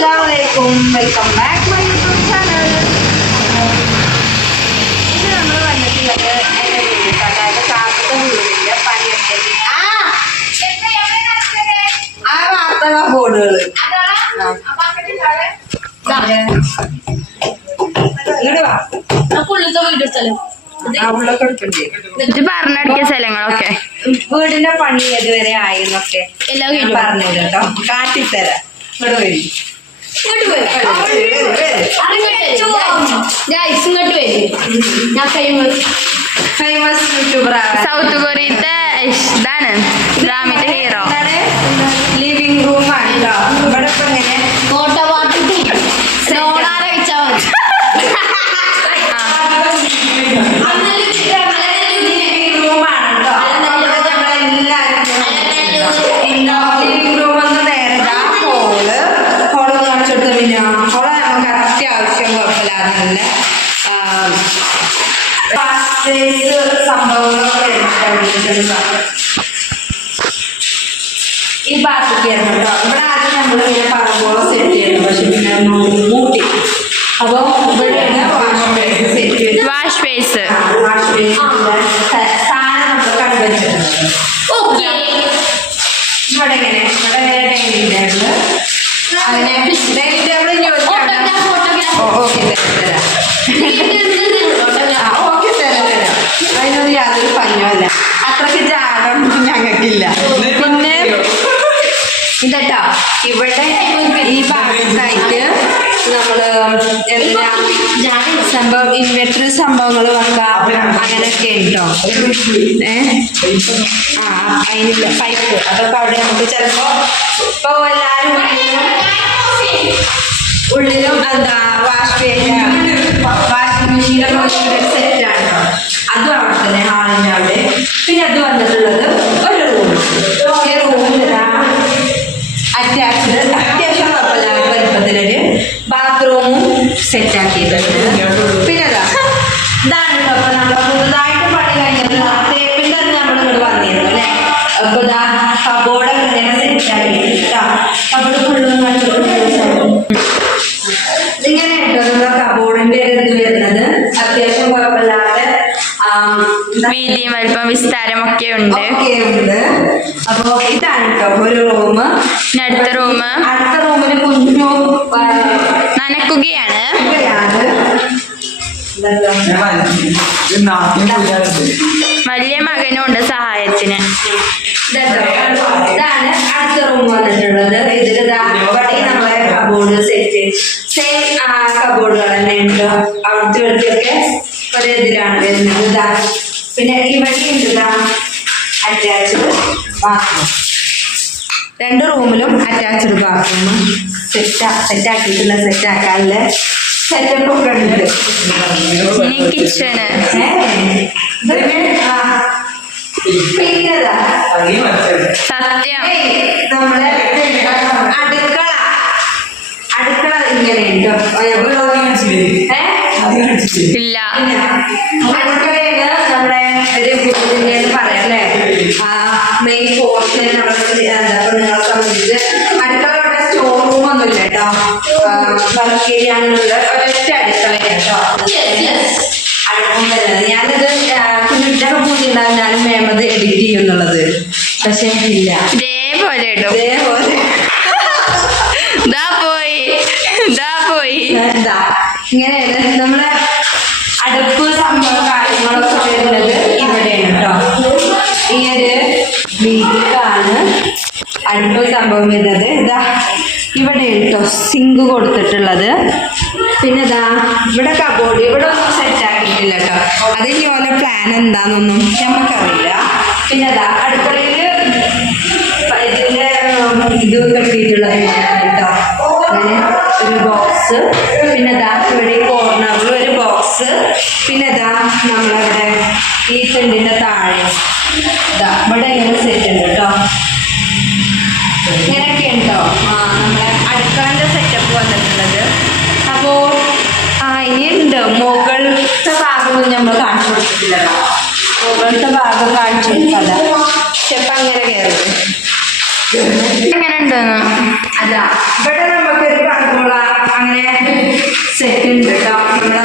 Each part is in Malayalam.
അസ്സലാമലൈക്കും welcome back my YouTube channel ഇത് നമ്മൾ വന്നിട്ടുള്ളത് എന്റെ വീട്ടിൽ അതായത് കാക്കത്തെ വീടിന്റെ പണിയൊക്കെ ആ വാർത്തക ബോർഡുകൾ വീട് പറഞ്ഞടിക്കിയ സ്ഥലങ്ങളൊക്കെ. വീടിന്റെ പണി ഏതുവരെ ആയി എന്നൊക്കെ എല്ലാം പറഞ്ഞു കേട്ടോ. കാട്ടിത്തരാം. ഇവിടെ വരും. ഞാൻ ഫേമസ് ഫേമസ് യൂട്യൂബർ സൗത്ത് കൊറിയത്തെ ഇതാണ്. ഡ്രാമിന്റെ പാസ്റ്റേഴ്സ് സംഭവങ്ങളൊക്കെ എടുത്തിട്ടുണ്ട് ഈ ഭാഗത്തേക്ക് ആയിരുന്നു കേട്ടോ. ഇവിടെ ആദ്യം നമ്മൾ ഇങ്ങനെ പറമ്പോളം സെറ്റ് ചെയ്യണം. പക്ഷെ പിന്നെ മൂട്ടി. അപ്പോൾ ഇവിടെയാണ് wash basin set wash basin wash ബേസിന്റെ സാധനം നമ്മൾ കണ്ടുവച്ചിട്ടുണ്ട്. ഇതട്ടോ ഇവിടെ ഈ ഭാഗത്തായിട്ട് നമ്മൾ എന്താ സംഭവം ഇൻവെർട്ടർ സംഭവങ്ങൾ വെക്കാം അങ്ങനെയൊക്കെ ഉണ്ടോ? ഏ? ആ അതിനില്ല പൈപ്പ്. അതൊക്കെ അവിടെ നമുക്ക് ചിലപ്പോ ഇപ്പൊ എല്ലാരും ഉള്ളിലും എന്താ വാഷ് വാഷിംഗ് മെഷീനൊക്കെ ആണ് അതും അവിടെ തന്നെ ഹാളിന്റെ അവിടെ. പിന്നെ അത് ബാത്റൂമും സെറ്റ് ആക്കിയിട്ടുണ്ട് പിന്നെ അതാ ഇതാണ് അപ്പൊ നമ്മൾ പുതുതായിട്ട് പണി കഴിഞ്ഞത് തേപ്പിന്റെ അന്ന് നമ്മൾ ഇവിടെ വന്നിരുന്നു അല്ലെ? അപ്പൊ ഇതാ കബോർഡൊക്കെ ഇങ്ങനെ സെറ്റ് ആക്കിയിട്ടുണ്ട് കേട്ടോ കബോർഡ് ഫുള്ളും ഇതിങ്ങനെ കേട്ടോ കബോർഡിന്റെ ഒരു ഇത് വരുന്നത്. അത്യാവശ്യം കുഴപ്പമില്ലാതെ വീതിയും വലിപ്പം വിസ്താരം ഒക്കെ ഉണ്ട്. ഒക്കെ അപ്പൊ ഇതാണ് കേട്ടോ ഒരു റൂം പിന്നെ അടുത്ത റൂം അടുത്ത റൂമിന് കുഞ്ഞു നനക്കുകയാണ്? വലിയ മകനും ഉണ്ട് സഹായത്തിന്? ഇതാണ് അടുത്ത റൂം വന്നിട്ടുള്ളത് ഇതിൽ ഇവിടെ നമ്മളെ കബോർഡ് സെറ്റ് സെയിം കബോർഡുകൾ തന്നെ ഉണ്ട് അവിടുത്തെ ഇവിടുത്തെയൊക്കെ ഒരു ഇതിലാണ് വരുന്നത് പിന്നെ ഇവിടെ ഉണ്ട് ഇതാ അറ്റാച്ച്ഡ് ബാത്റൂം രണ്ട് റൂമിലും അറ്റാച്ച്ഡ് ബാത്റൂം സെറ്റ് സെറ്റ് ആക്കിയിട്ടുള്ള സെറ്റ് ആക്കാനുള്ള സെറ്റപ്പ് ഒക്കെ ഉണ്ട്. ഇനി കിച്ചണ് സത്യം. നമ്മളെ അടുക്കള. അടുക്കള ഇങ്ങനെ ഉണ്ടോ? ഏ? ഇല്ല. അടുക്കളയിൽ നമ്മുടെ ഒരു വീടിന്റെ ചെയ്യാനുള്ള ഒരൊറ്റ അടുക്കളയാണ് കേട്ടോ അടുപ്പം വരുന്നത് ഞാനിത് കുഞ്ഞിട്ടൊക്കെ പൂജിണ്ടാകും ഞാനും മേമത് എഡിറ്റ് ചെയ്യുന്നുള്ളത്. പക്ഷെ ഇല്ല ഇതേപോലെ ഇടും. അതേപോലെ ദാ പോയി. ദാ പോയി. എന്താ ഇങ്ങനെയാണ് നമ്മളെ അടുപ്പ് സംഭവം കാര്യങ്ങളൊക്കെ വരുന്നത് ഇവിടെയാണ് കേട്ടോ ഈ ഒരു വീക്കാണ് അടുപ്പ് സംഭവം വരുന്നത്. ഇതാ ഇവിടെ കേട്ടോ സിങ്ക് കൊടുത്തിട്ടുള്ളത്. പിന്നെ ഇതാ ഇവിടെ കബോർഡ് ഇവിടെ ഒന്നും സെറ്റ് ആക്കിയിട്ടില്ല കേട്ടോ അതിന് ഓരോ പ്ലാൻ എന്താണെന്നൊന്നും നമുക്കറിയില്ല പിന്നെ ഇതാ അടുക്കളയിൽ ഇതിന്റെ ഇത് കെട്ടിയിട്ടുള്ളത് കേട്ടോ അങ്ങനെ ഒരു ബോക്സ് പിന്നെ ദാ ഇവിടെ കോർണറിൽ ഒരു ബോക്സ് പിന്നെ ദാ നമ്മളിവിടെ ഈ ചെണ്ടിന്റെ താഴെ. ഇതാ ഇവിടെ ഇങ്ങനെ സെറ്റ് ഉണ്ട് കേട്ടോ ഇങ്ങനെയൊക്കെ കാണിക്കുന്നത് അപ്പോ ആ ഇനിയുണ്ട്. മുകളിലത്തെ ഭാഗമൊന്നും നമ്മൾ കാണിച്ചു കൊടുത്തിട്ടില്ലല്ലോ. മുകളിലത്തെ ഭാഗം കാണിച്ചു കൊടുക്കല്ല സ്റ്റെപ്പ് അങ്ങനെ കയറുന്നത് എങ്ങനെ അല്ല ഇവിടെ നമുക്ക് അങ്ങനെ സെറ്റ് ഉണ്ട് കേട്ടോ. നമ്മളെ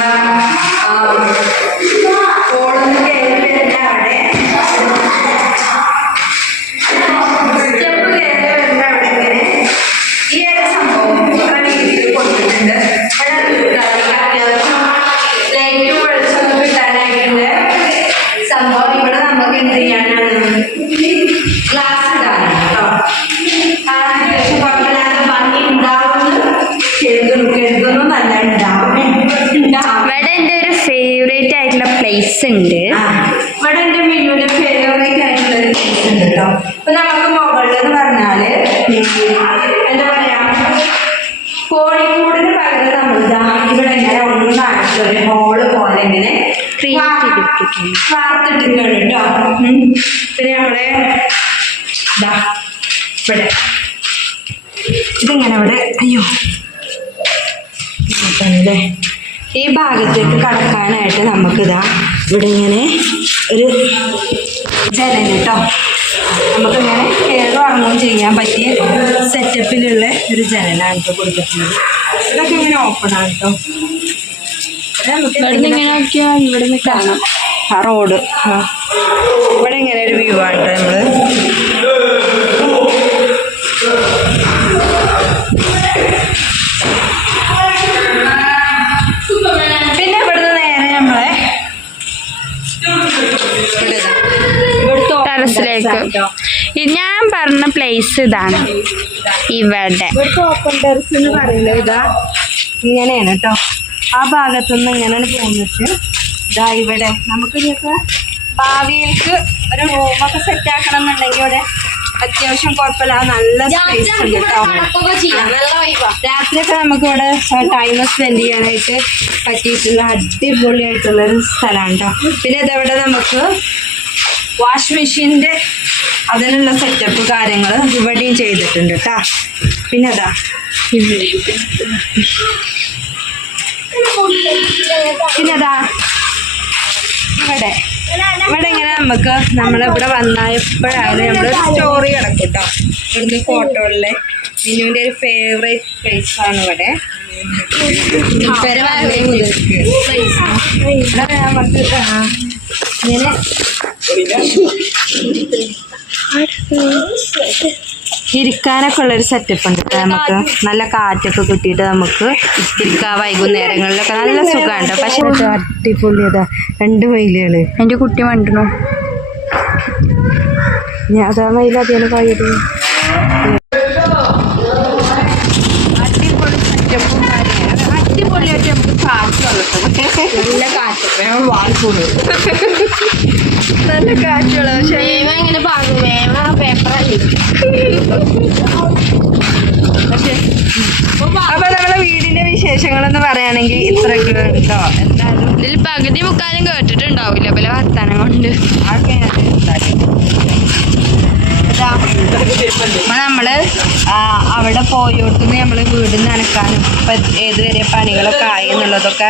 പ്ലേസ് ഉണ്ട് ഇവിടെ എന്റെ മെനുവിന്റെ ഫേവറേറ്റ് ആയിട്ടുള്ള ഒരു place ഉണ്ട് കേട്ടോ. അപ്പൊ നമുക്ക് മുകളിൽ എന്ന് പറഞ്ഞാൽ എന്താ പറയാ കോഴിക്കോടിന് പകരം നമ്മൾ ഇവിടെ ഇങ്ങനെ ഒന്നും കാണിച്ചു ഒരു ഹോൾ പോലെ ഇങ്ങനെ. വാർത്തിട്ടിട്ടുണ്ട് കേട്ടോ. പിന്നെ നമ്മളെ ഇവിടെ. ഇതിങ്ങനെ ഇവിടെ അയ്യോ. ഈ ഭാഗത്തേക്ക് കടക്കാനായിട്ട് നമുക്കിതാ ഇവിടെ ഇങ്ങനെ ഒരു ജലം കേട്ടോ നമുക്കിങ്ങനെ കയറും ഇറങ്ങുകയും ചെയ്യാൻ പറ്റിയ സെറ്റപ്പിലുള്ള ഒരു ജനലാണ് ഇപ്പോൾ കൊടുത്തിട്ടുള്ളത്. ഇതൊക്കെ ഇങ്ങനെ ഓപ്പൺ ആണ് കേട്ടോ ഇവിടെ നിന്ന് ഇവിടെ നിന്ന് കാണാം. ആ റോഡ് ആ. ഇവിടെ ഇങ്ങനെ ഒരു വ്യൂ ആണ് കേട്ടോ നമ്മൾ. Terrace ഞാൻ പറഞ്ഞ പ്ലേസ് ഇതാണ്. ഇവിടെ. ഇവിടുത്തെ ഓപ്പൺ ടെറസ് എന്ന് പറയുന്നത് ഇതാ. ഇങ്ങനെയാണ് കേട്ടോ ആ ഭാഗത്തുനിന്ന് ഇങ്ങനെയാണ് പോന്നിട്ട് ഇതാ ഇവിടെ. നമുക്ക് ഇതൊക്കെ ഭാവിയിലേക്ക് ഒരു റൂമൊക്കെ സെറ്റ് ആക്കണം എന്നുണ്ടെങ്കിൽ ഇവിടെ അത്യാവശ്യം കുഴപ്പമില്ല. നല്ല സ്പേസ് ഉണ്ട് കേട്ടോ രാത്രിയൊക്കെ നമുക്ക് ഇവിടെ ടൈം സ്പെൻഡ് ചെയ്യാനായിട്ട് പറ്റിയിട്ടുള്ള അടിപൊളിയായിട്ടുള്ള ഒരു സ്ഥലമാണ് കേട്ടോ പിന്നെ ഇതെവിടെ നമുക്ക് വാഷ് മെഷീന്റെ അതിനുള്ള സെറ്റപ്പ് കാര്യങ്ങൾ ഇവിടെയും ചെയ്തിട്ടുണ്ട് കേട്ടാ പിന്നെ അതാ. പിന്നെ അതാ. ഇവിടെ. ഇവിടെ ഇങ്ങനെ നമുക്ക് നമ്മളിവിടെ വന്നായപ്പോഴാണ് നമ്മൾ സ്റ്റോറി കിടക്കും കേട്ടോ ഇവിടുന്ന് ഫോട്ടോകളിലെ മിനുവിന്റെ ഒരു ഫേവറേറ്റ് പ്ലേസ് ആണ് ഇവിടെ. ഇവിടെ ഇങ്ങനെ. ഇരിക്കാനൊക്കെ ഉള്ളൊരു സെറ്റപ്പ് ഉണ്ട്. നമുക്ക് നല്ല കാറ്റൊക്കെ കിട്ടിയിട്ട് നമുക്ക് ഇരിക്കാം വൈകുന്നേരങ്ങളിലൊക്കെ. നല്ല സുഖമുണ്ട്. പക്ഷെ അടിപൊളി അതാ രണ്ട് മൈലുകൾ. എന്റെ കുട്ടി മണ്ടണു. ഞാൻ അതാ മയിൽ അടിപൊളിയായിട്ട് നമുക്ക് കാറ്റ് വന്നിട്ടുണ്ട്. നല്ല കാറ്റ്. നല്ല കാറ്റുള്ള പക്ഷേ ഇങ്ങനെ പാകുമേ അപ്പൊ നമ്മളെ വീടിന്റെ വിശേഷങ്ങൾ എന്ന് പറയുകയാണെങ്കിൽ ഇത്രയൊക്കെ കേട്ടോ. എന്തായാലും ഇതിൽ പകുതി മുക്കാലും കേട്ടിട്ടുണ്ടാവില്ല. പല വർത്താനം കൊണ്ട്. നമ്മൾ അവിടെ പോയോടത്തുനിന്ന് നമ്മൾ വീട് നനക്കാനും ഇപ്പൊ ഏതുവരെ പണികളൊക്കെ ആയി എന്നുള്ളതൊക്കെ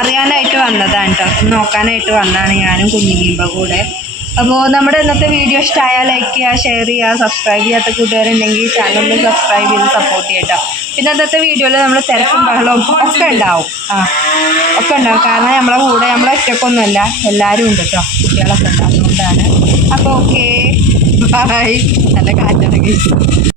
അറിയാനായിട്ട് വന്നതാണ് കേട്ടോ നോക്കാനായിട്ട് വന്നതാണ് ഞാനും കുഞ്ഞിമീമ്പ കൂടെ. അപ്പോൾ നമ്മുടെ ഇന്നത്തെ വീഡിയോ ഇഷ്ടമായാൽ ലൈക്ക് ചെയ്യുക ഷെയർ ചെയ്യുക സബ്സ്ക്രൈബ് ചെയ്യാത്ത കൂട്ടുകാരുണ്ടെങ്കിൽ ചാനലിൽ സബ്സ്ക്രൈബ് ചെയ്ത് സപ്പോർട്ട് ചെയ്യട്ടോ. പിന്നെ ഇന്നത്തെ വീഡിയോയിൽ നമ്മൾ തിരക്കും ബഹളവും ഒക്കെ ഉണ്ടാവും. ആ ഒക്കെ ഉണ്ടാവും. കാരണം നമ്മളെ കൂടെ നമ്മളെ ഒറ്റക്കൊന്നുമല്ല എല്ലാവരും ഉണ്ട് കേട്ടോ കുട്ടികളൊക്കെ ഉണ്ടാകുന്നതുകൊണ്ടാണ് അപ്പോൾ ഓക്കെ ബൈ നല്ല കാറ്റിറങ്ങി